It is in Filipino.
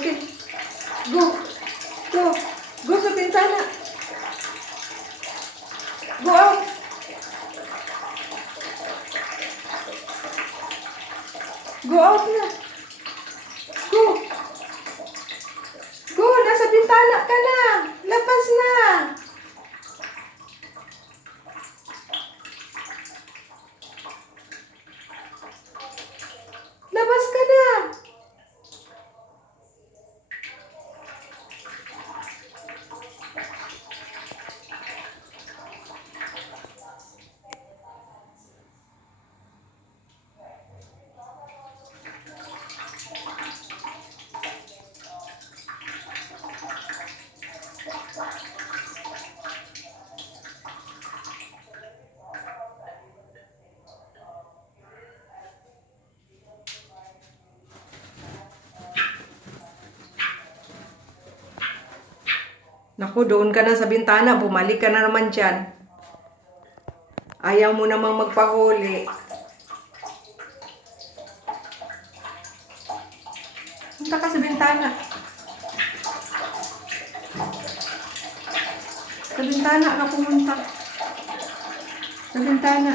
Okay. Go. Go. Go sa bintana. Go out. Go out na. Go. Go. Nasa bintana ka na. Labas na. Labas ka na. Naku, doon ka na sa bintana. Bumalik ka na naman dyan. Ayaw mo namang magpahuli. Punta ka sa bintana. Sa bintana ka pumunta. Sa bintana.